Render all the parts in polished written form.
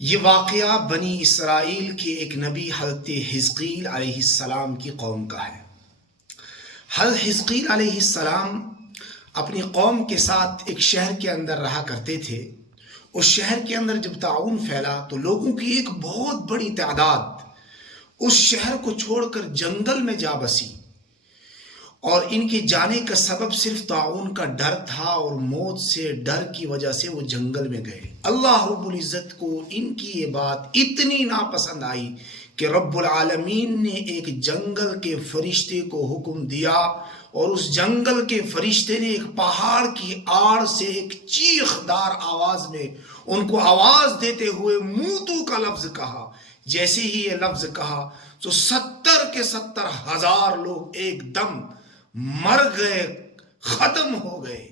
یہ واقعہ بنی اسرائیل کے ایک نبی حضرت حزقیل علیہ السلام کی قوم کا ہے۔ حضرت حزقیل علیہ السلام اپنی قوم کے ساتھ ایک شہر کے اندر رہا کرتے تھے۔ اس شہر کے اندر جب طاعون پھیلا تو لوگوں کی ایک بہت بڑی تعداد اس شہر کو چھوڑ کر جنگل میں جا بسی، اور ان کے جانے کا سبب صرف طاعون کا ڈر تھا، اور موت سے ڈر کی وجہ سے وہ جنگل میں گئے۔ اللہ رب العزت کو ان کی یہ بات اتنی ناپسند آئی کہ رب العالمین نے ایک جنگل کے فرشتے کو حکم دیا، اور اس جنگل کے فرشتے نے ایک پہاڑ کی آڑ سے ایک چیخ دار آواز میں ان کو آواز دیتے ہوئے موتو کا لفظ کہا۔ جیسے ہی یہ لفظ کہا تو 70 کے 70,000 لوگ ایک دم مر گئے، ختم ہو گئے۔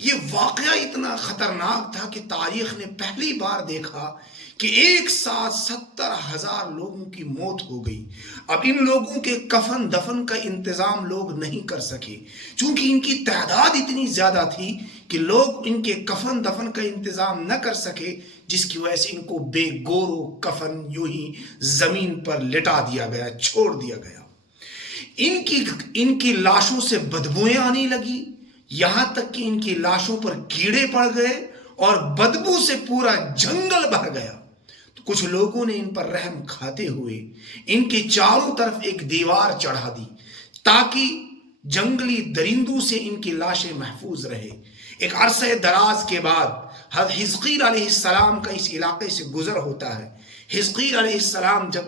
یہ واقعہ اتنا خطرناک تھا کہ تاریخ نے پہلی بار دیکھا کہ ایک ساتھ 70,000 لوگوں کی موت ہو گئی۔ اب ان لوگوں کے کفن دفن کا انتظام لوگ نہیں کر سکے، چونکہ ان کی تعداد اتنی زیادہ تھی کہ لوگ ان کے کفن دفن کا انتظام نہ کر سکے، جس کی وجہ سے ان کو بے گور و کفن یوں ہی زمین پر لٹا دیا گیا، چھوڑ دیا گیا۔ ان کی لاشوں سے بدبوئیں آنے لگی، یہاں تک کہ ان کی لاشوں پر کیڑے پڑ گئے اور بدبو سے پورا جنگل بھر گیا۔ تو کچھ لوگوں نے ان پر رحم کھاتے ہوئے ان کے چاروں طرف ایک دیوار چڑھا دی تاکہ جنگلی درندوں سے ان کی لاشیں محفوظ رہے۔ ایک عرصہ دراز کے بعد حضرت حزقیل علیہ السلام کا اس علاقے سے گزر ہوتا ہے۔ حزقیل علیہ السلام جب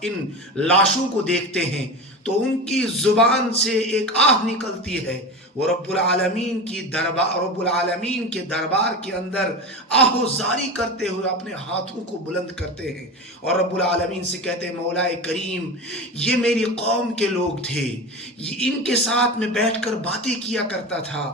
ان لاشوں کو دیکھتے ہیں تو ان کی زبان سے ایک آہ نکلتی ہے۔ وہ رب العالمین کے دربار کے اندر آہ و زاری کرتے ہوئے اپنے ہاتھوں کو بلند کرتے ہیں اور رب العالمین سے کہتے ہیں، مولا کریم، یہ میری قوم کے لوگ تھے، ان کے ساتھ میں بیٹھ کر باتیں کیا کرتا تھا،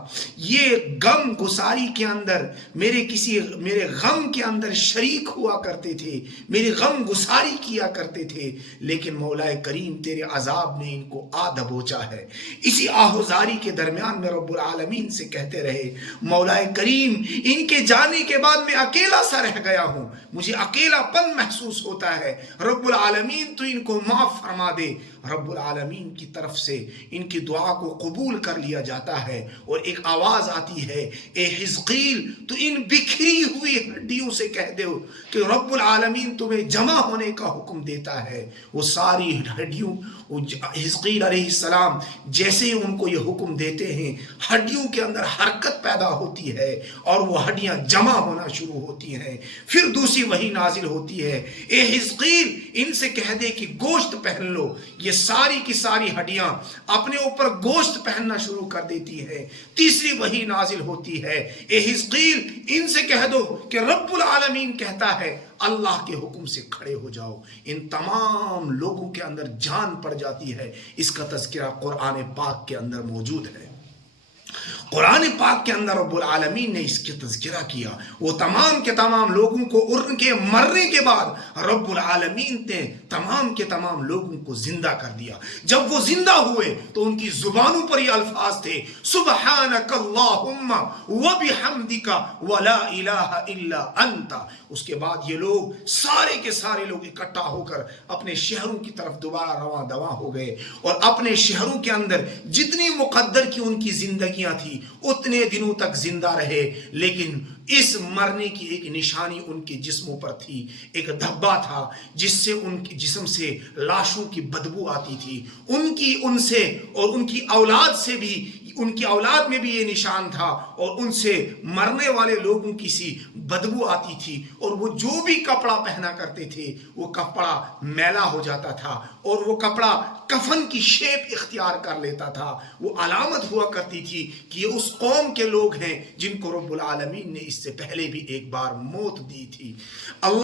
یہ غم گساری کے اندر میرے غم کے اندر شریک ہوا کرتے تھے، میری غم گساری کیا کرتے تھے، لیکن مولا کریم تیرے عذاب نے ان کو آ دبوچا ہے۔ اسی آہوزاری کے درمیان میں رب العالمین سے کہتے رہے، مولا کریم، ان کے جانے کے بعد میں اکیلا سا رہ گیا ہوں، مجھے اکیلا پن محسوس ہوتا ہے، رب العالمین تو ان کو معاف فرما دے۔ رب العالمین کی طرف سے ان کی دعا کو قبول کر لیا جاتا ہے، اور ایک آواز آتی ہے، اے حزقیل، تو ان بکھری ہوئی ہڈیوں سے کہہ دو کہ رب العالمین تمہیں جمع ہونے کا حکم دیتا ہے۔ وہ ساری ہڈیوں، حزقیل علیہ السلام جیسے ہی ان کو یہ حکم دیتے ہیں، ہڈیوں کے اندر حرکت پیدا ہوتی ہے اور وہ ہڈیاں جمع ہونا شروع ہوتی ہیں۔ پھر دوسری وحی نازل ہوتی ہے، اے حزقیل، ان سے کہہ دے کہ گوشت پہن لو۔ یہ ساری کی ساری ہڈیاں اپنے اوپر گوشت پہننا شروع کر دیتی ہے۔ تیسری وحی نازل ہوتی ہے، اے حزقیل، ان سے کہہ دو کہ رب العالمین کہتا ہے اللہ کے حکم سے کھڑے ہو جاؤ۔ ان تمام لوگوں کے اندر جان پڑ جاتی ہے۔ اس کا تذکرہ قرآن پاک کے اندر موجود ہے۔ قرآن پاک کے اندر رب العالمین نے اس کا تذکرہ کیا۔ وہ تمام کے تمام لوگوں کو ان کے مرنے کے بعد رب العالمین نے تمام کے تمام لوگوں کو زندہ کر دیا۔ جب وہ زندہ ہوئے تو ان کی زبانوں پر یہ الفاظ تھے، سبحانک اللہم وبحمدک ولا الہ الا انت۔ اس کے بعد یہ لوگ سارے کے سارے لوگ اکٹھا ہو کر اپنے شہروں کی طرف دوبارہ رواں دواں ہو گئے، اور اپنے شہروں کے اندر جتنی مقدر کی ان کی زندگیاں تھی اتنے دنوں تک زندہ رہے۔ لیکن اس مرنے کی ایک نشانی ان کے جسموں پر تھی، ایک دھبا تھا جس سے ان کے جسم سے لاشوں کی بدبو آتی تھی۔ ان سے اور ان کی اولاد سے بھی، ان کی اولاد میں بھی یہ نشان تھا، اور ان سے مرنے والے لوگوں کی سی بدبو آتی تھی، اور وہ جو بھی کپڑا پہنا کرتے تھے وہ کپڑا میلا ہو جاتا تھا، اور وہ کپڑا کفن کی شیپ اختیار کر لیتا تھا۔ وہ علامت ہوا کرتی تھی کہ یہ اس قوم کے لوگ ہیں جن کو رب العالمین نے اس سے پہلے بھی ایک بار موت دی تھی۔ اللہ